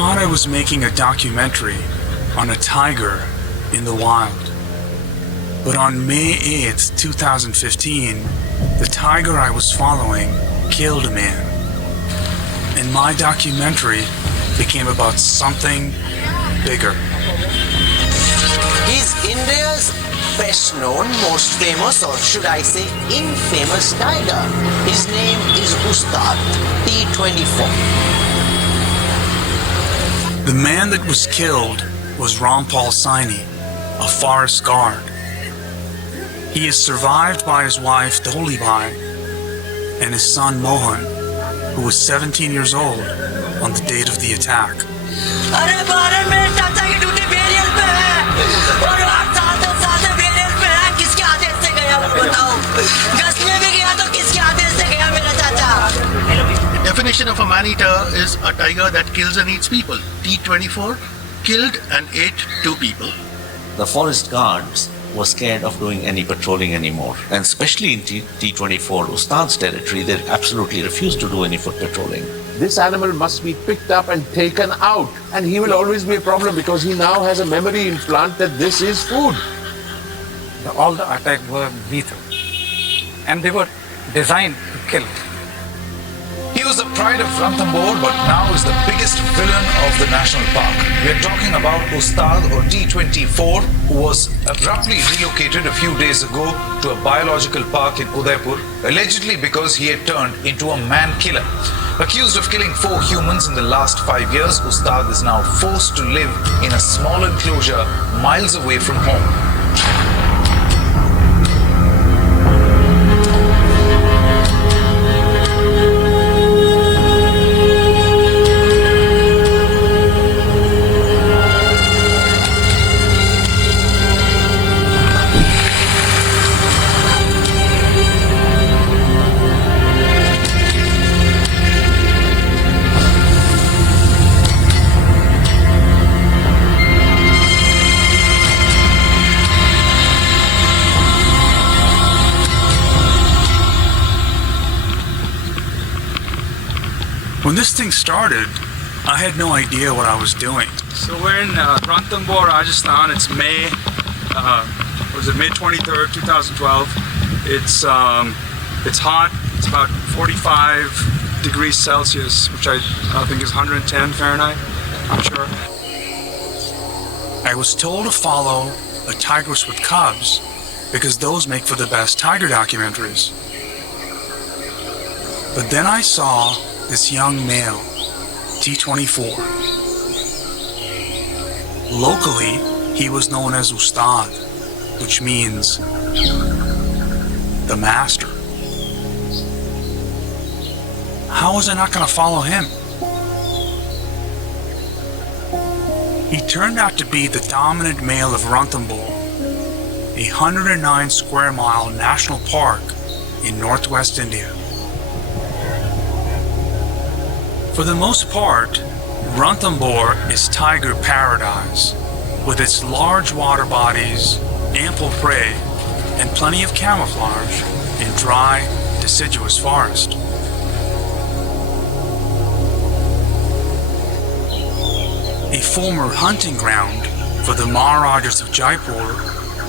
thought I was making a documentary on a tiger in the wild. But on May 8th, 2015, the tiger I was following killed a man. And my documentary became about something bigger. He's India's best known, most famous, or should I say infamous tiger. His name is Ustad T24. The man that was killed was Rampal Saini, a forest guard. He is survived by his wife Dholibai and his son Mohan, who was 17 years old on the date of the attack. The definition of a man-eater is a tiger that kills and eats people. T24 killed and ate 2 people. The forest guards were scared of doing any patrolling anymore. And especially in T24, Ustad's territory, they absolutely refused to do any foot patrolling. This animal must be picked up and taken out. And he will always be a problem because he now has a memory implant that this is food. All the attacks were lethal. And they were designed to kill. He was the pride of Ranthambore, but now is the biggest villain of the national park. We are talking about Ustad or T24, who was abruptly relocated a few days ago to a biological park in Udaipur, allegedly because he had turned into a man-killer. Accused of killing 4 humans in the last 5 years, Ustad is now forced to live in a small enclosure miles away from home. When this thing started, I had no idea what I was doing. So we're in Ranthambore, Rajasthan. It's May 23rd, 2012. It's hot. It's about 45 degrees Celsius, which I think is 110 Fahrenheit. I'm sure. I was told to follow a tigress with cubs because those make for the best tiger documentaries. But then I saw this young male, T24. Locally, he was known as Ustad, which means the master. How was I not going to follow him? He turned out to be the dominant male of Ranthambore, a 109 square mile national park in northwest India. For the most part, Ranthambore is tiger paradise, with its large water bodies, ample prey, and plenty of camouflage in dry, deciduous forest. A former hunting ground for the Maharajas of Jaipur,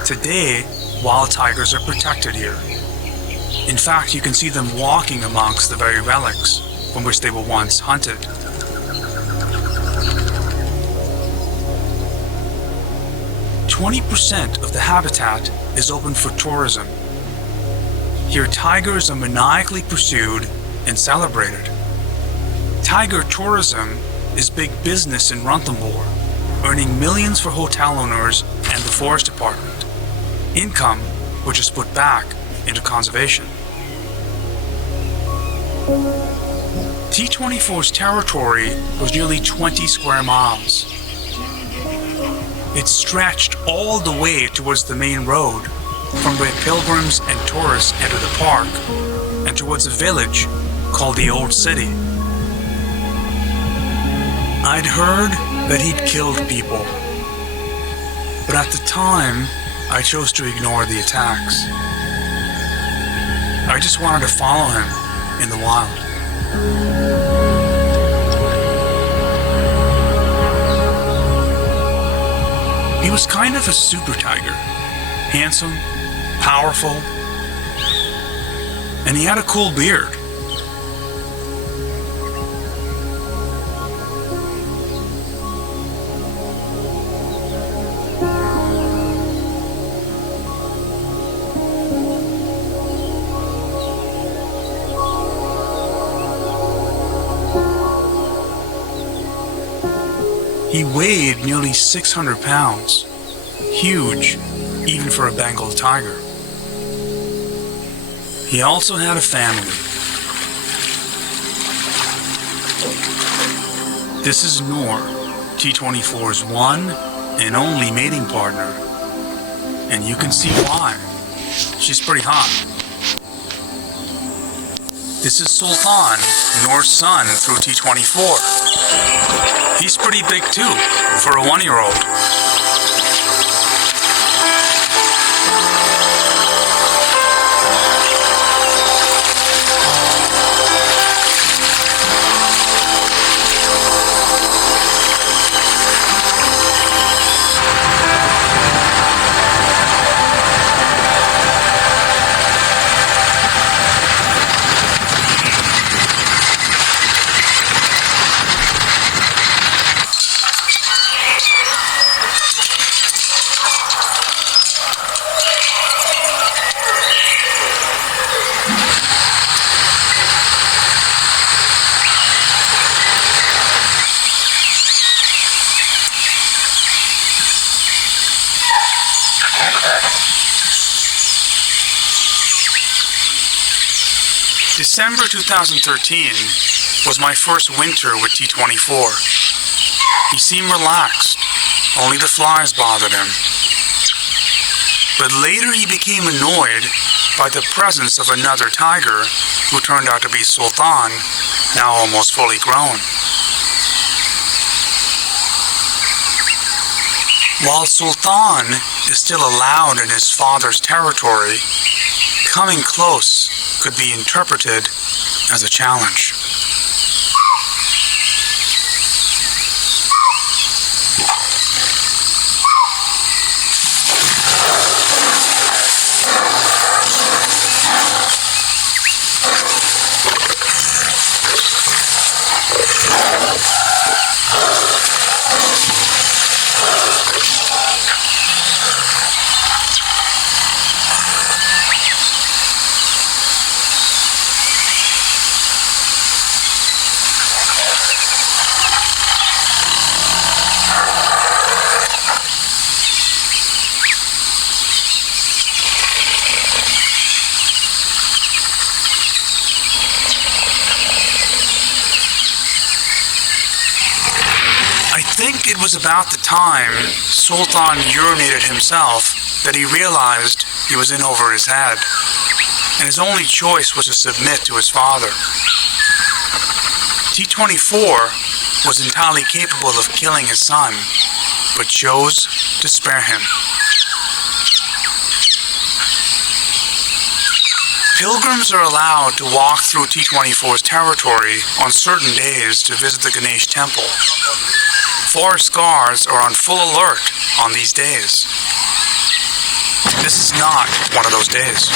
today wild tigers are protected here. In fact, you can see them walking amongst the very relics from which they were once hunted. "20% of the habitat is open for tourism. Here, tigers are maniacally pursued and celebrated. Tiger tourism is big business in Ranthambore, earning millions for hotel owners and the forest department, income which is put back into conservation. T24's territory was nearly 20 square miles. It stretched all the way towards the main road, from where pilgrims and tourists enter the park, and towards a village called the Old City. I'd heard that he'd killed people, but at the time, I chose to ignore the attacks. I just wanted to follow him in the wild. He was kind of a super tiger. Handsome, powerful, and he had a cool beard. He weighed nearly 600 pounds. Huge, even for a Bengal tiger. He also had a family. This is Noor, T24's one and only mating partner. And you can see why. She's pretty hot. This is Sultan, Noor's son through T24. He's pretty big too, for a 1-year-old. December 2013 was my first winter with T24. He seemed relaxed, only the flies bothered him. But later he became annoyed by the presence of another tiger who turned out to be Sultan, now almost fully grown. While Sultan is still allowed in his father's territory, coming close could be interpreted as a challenge. I think it was about the time Sultan urinated himself that he realized he was in over his head, and his only choice was to submit to his father. T24 was entirely capable of killing his son, but chose to spare him. Pilgrims are allowed to walk through T24's territory on certain days to visit the Ganesh temple. Forest guards are on full alert on these days. This is not one of those days.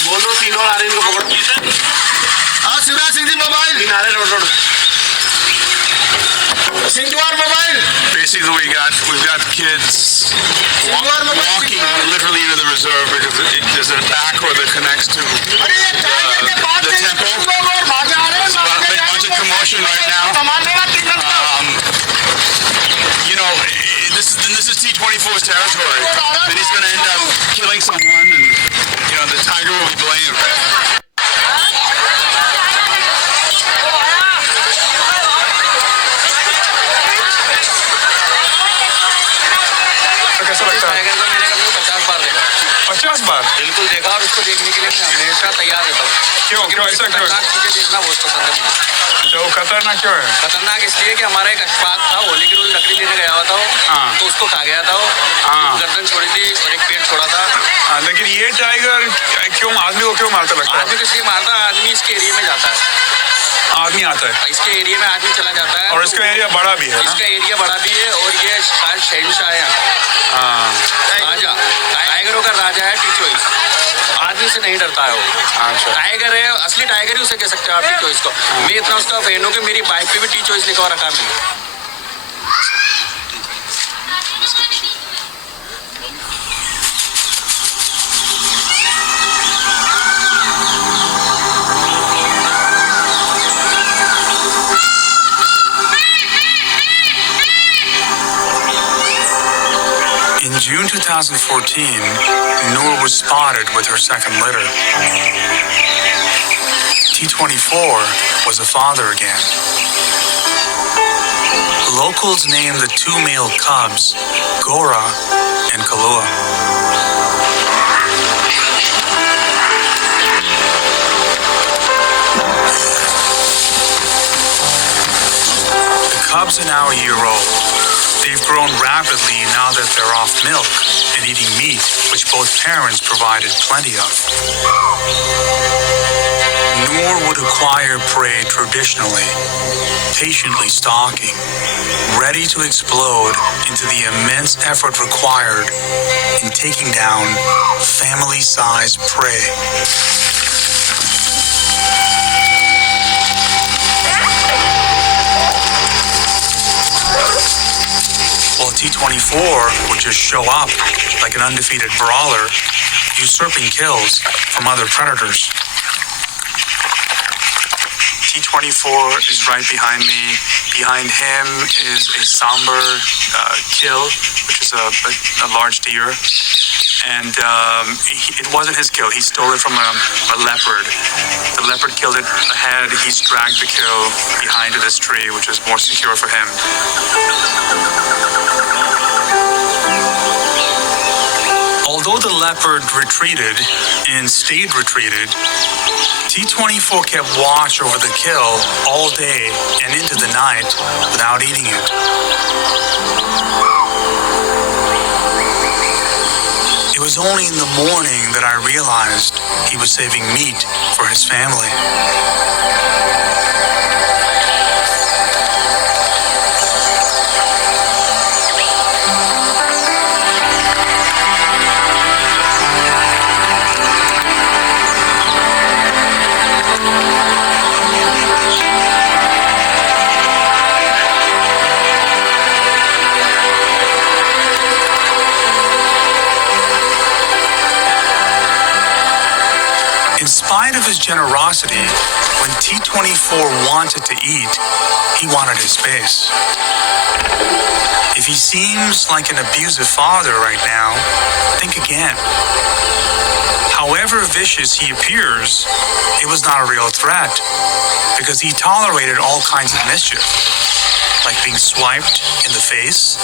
बोलो तीनों आ रहे हैं, इनको पकड़ो। हाँ Shivraj Singh ji mobile किनारे road सिंधुआर mobile. Basically, we've got kids walking literally into the reserve because there's a back road that connects to the temple. There's a big bunch of commotion right now. You know, this is T24's territory. Then he's going to end up killing someone, and you know the tiger will be blamed. कैसा लगता है? 50 बार? बिल्कुल देखा और उसको देखने के लिए मैं हमेशा तैयार रहता हूँ। क्यों ऐसा क्यों? खतरनाक चीजें देखना बहुत पसंद है मुझे। तो वो खतरनाक क्यों है? खतरनाक इसलिए कि हमारा एक अशफाक था, होली के रोज लकड़ी लेने गया हुआ था वो, हाँ। तो उसको खा गया था वो, हाँ। गर्दन छोड़ी थी और एक पेट छोड़ा था। हाँ, लेकिन ये टाइगर क्यों आदमी को क्यों मारता लगता आदमी है? को इसलिए मारता है, आदमी इसके एरिया में जाता है, आदमी आता है इसके एरिया में आदमी चला जाता है और इसका एरिया बड़ा भी है ना? इसका एरिया बड़ा भी है और ये शायद शहनशाह है, हाँ। राजा, टाइगरों का राजा है टी चॉइस। आदमी से नहीं डरता है वो। अच्छा। टाइगर है, असली टाइगर ही उसे कह सकते हो आप टी चॉइस को। मैं इतना उसका फैन हूँ कि मेरी बाइक पे भी टी चॉइस लिखा हुआ रखा है मैंने। In June 2014, Noor was spotted with her second litter. T24 was a father again. Locals named the two male cubs Gora and Kalua. The cubs are now a year old. They've grown rapidly now that they're off milk and eating meat, which both parents provided plenty of. Noor would acquire prey traditionally, patiently stalking, ready to explode into the immense effort required in taking down family-sized prey. While T24 would just show up like an undefeated brawler, usurping kills from other predators. T24 is right behind me. Behind him is a somber kill, which is a large deer. And it wasn't his kill. He stole it from a leopard. The leopard killed it ahead. He's dragged the kill behind to this tree, which is more secure for him. Although the leopard retreated and stayed retreated, T24 kept watch over the kill all day and into the night without eating it. It was only in the morning that I realized he was saving meat for his family. In spite of his generosity, when T24 wanted to eat, he wanted his space. If he seems like an abusive father right now, think again. However vicious he appears, it was not a real threat because he tolerated all kinds of mischief, like being swiped in the face,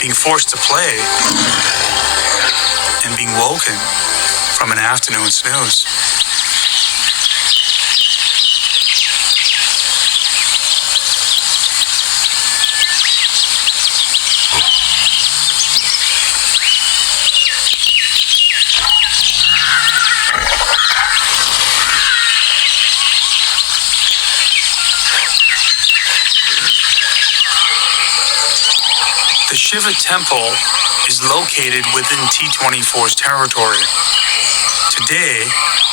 being forced to play, and being woken from an afternoon snooze. The Shiva temple is located within T24's territory. Today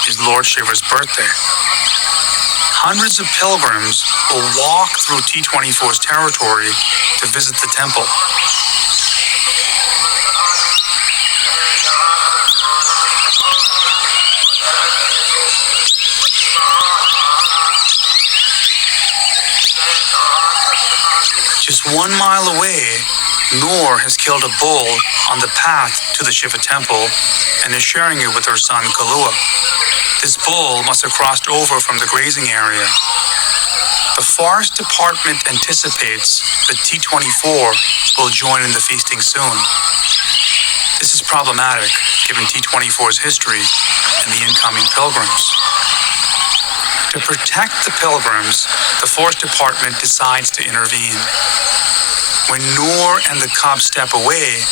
is Lord Shiva's birthday. Hundreds of pilgrims will walk through T24's territory to visit the temple. Just 1 mile away, Noor has killed a bull on the path to the Shiva temple and is sharing it with her son Kalua. This bull must have crossed over from the grazing area. The forest department anticipates that T24 will join in the feasting soon. This is problematic given T-24's history and the incoming pilgrims. To protect the pilgrims, the Forest Department decides to intervene. When Noor and the cubs step away,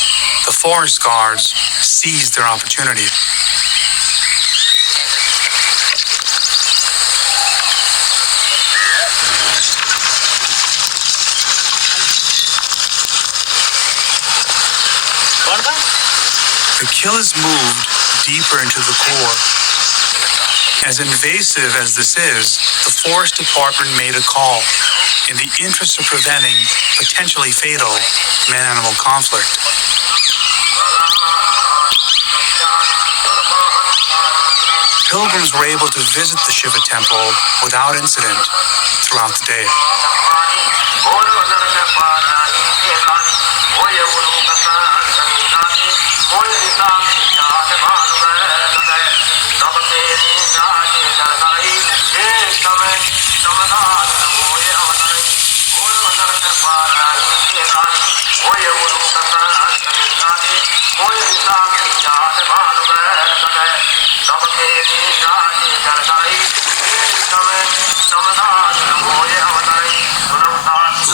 the forest guards seize their opportunity. The kill is moved deeper into the core. As invasive as this is, the Forest Department made a call in the interest of preventing potentially fatal man-animal conflict. Pilgrims were able to visit the Shiva temple without incident throughout the day.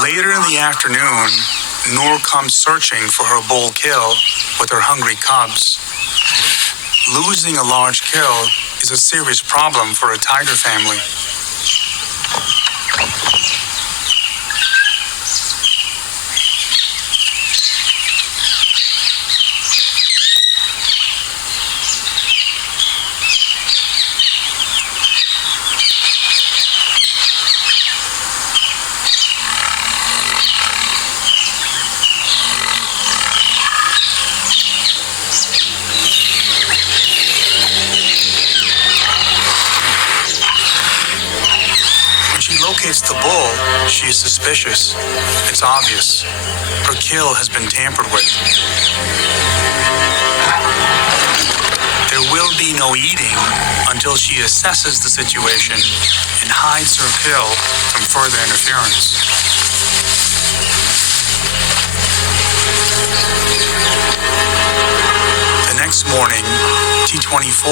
Later in the afternoon, Noor comes searching for her bull kill with her hungry cubs. Losing a large kill is a serious problem for a tiger family. Locates the bull, she is suspicious. It's obvious. Her kill has been tampered with. There will be no eating until she assesses the situation and hides her kill from further interference. The next morning, T-24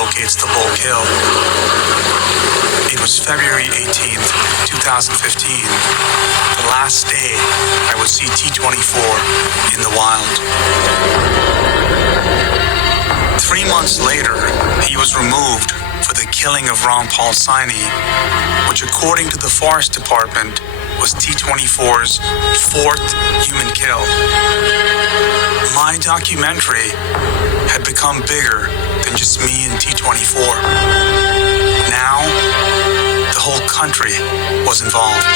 locates the bull kill. It was February 18th, 2015, the last day I would see T-24 in the wild. 3 months later, he was removed for the killing of Rampal Saini, which according to the Forest Department was T-24's 4th human kill. My documentary had become bigger than just me and T-24. Now, the whole country was involved.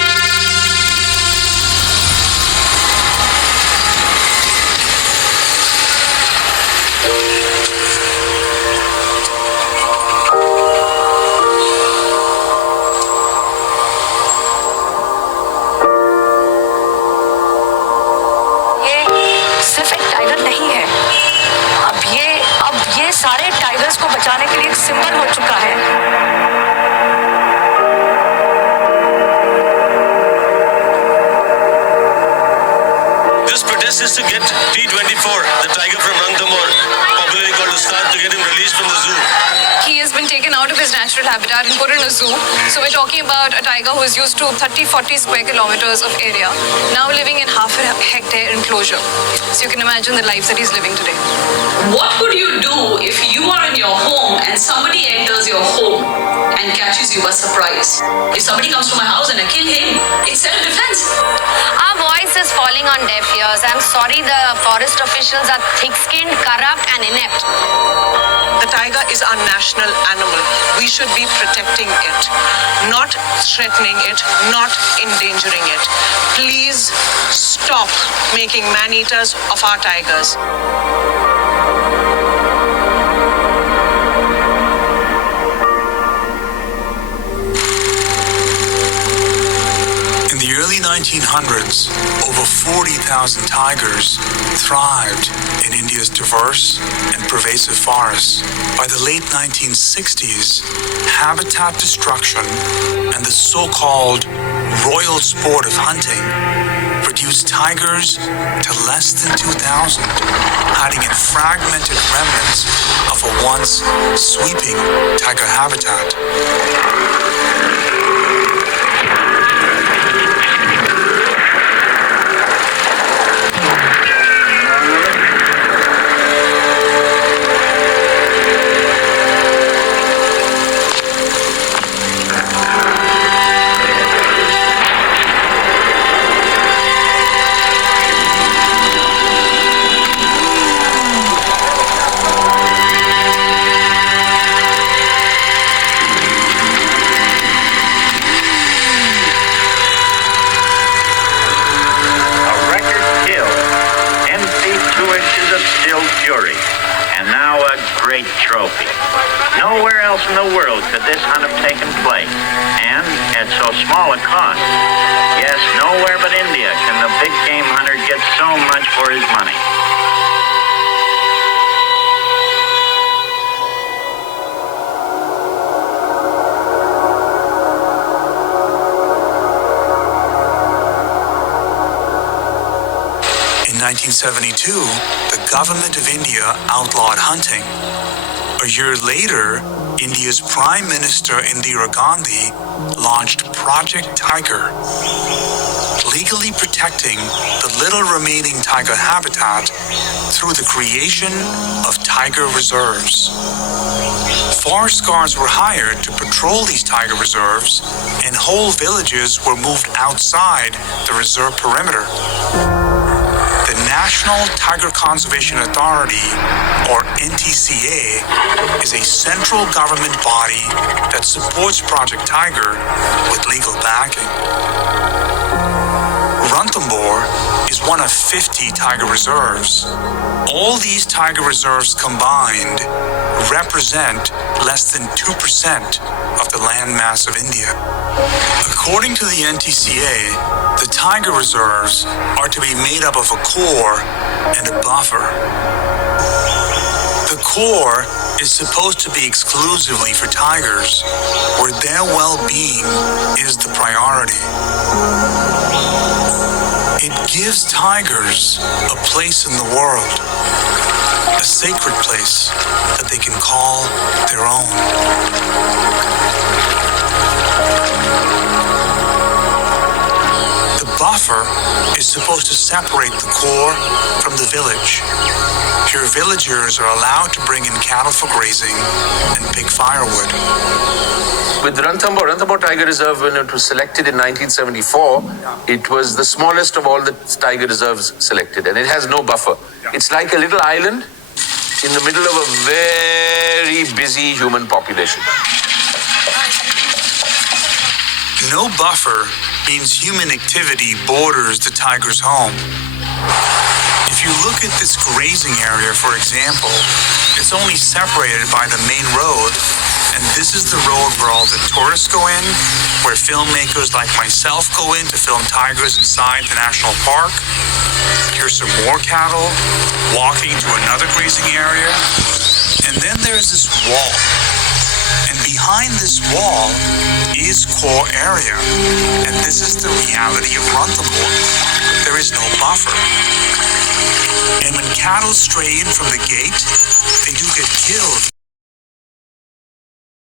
ये सिर्फ एक tiger नहीं है. अब ये सारे tigers को बचाने के लिए एक सिंबल हो चुका है. This is to get T-24, the tiger from Ranthambore, popularly called Ustad, to get him released from the zoo. He has been taken out of his natural habitat and put in a zoo. So we're talking about a tiger who is used to 30-40 square kilometers of area, now living in half a hectare enclosure. So you can imagine the lives that he's living today. What would you do if you are in your home and somebody enters your home and catches you by surprise? If somebody comes to my house and I kill him, it's self-defense. Our voice is falling on deaf ears. I'm sorry, the forest officials are thick-skinned, corrupt and inept. The tiger is our national animal. We should be protecting it, not threatening it, not endangering it. Please stop making man-eaters of our tigers. In the early 1900s, over 40,000 tigers thrived in India's diverse and pervasive forests. By the late 1960s, habitat destruction and the so-called royal sport of hunting produced tigers to less than 2,000, hiding in fragmented remnants of a once sweeping tiger habitat. Trophy. Nowhere else in the world could this hunt have taken place, and at so small a cost. Yes, nowhere but India can the big game hunter get so much for his money. In 1972, the government of India outlawed hunting. A year later, India's Prime Minister Indira Gandhi launched Project Tigre, legally protecting the little remaining tiger habitat through the creation of tiger reserves. Forest guards were hired to patrol these tiger reserves, and whole villages were moved outside the reserve perimeter. The National Tiger Conservation Authority, or NTCA, is a central government body that supports Project Tigre with legal backing. Ranthambore is one of 50 tiger reserves. All these tiger reserves combined represent less than 2% of the land mass of India. According to the NTCA, the tiger reserves are to be made up of a core and a buffer. The core is supposed to be exclusively for tigers, where their well-being is the priority. It gives tigers a place in the world, a sacred place that they can call their own. The buffer is supposed to separate the core from the village. Here, villagers are allowed to bring in cattle for grazing and pick firewood. With Ranthambore Tiger Reserve, when it was selected in 1974, it was the smallest of all the tiger reserves selected, and it has no buffer. It's like a little island in the middle of a very busy human population. No buffer means human activity borders the tiger's home. If you look at this grazing area, for example, it's only separated by the main road, and this is the road where all the tourists go in, where filmmakers like myself go in to film tigers inside the national park. Here's some more cattle walking to another grazing area, and then there's this wall. And behind this wall is core area, and this is the reality of Ranthambore. There is no buffer. And when cattle stray in from the gate, they do get killed.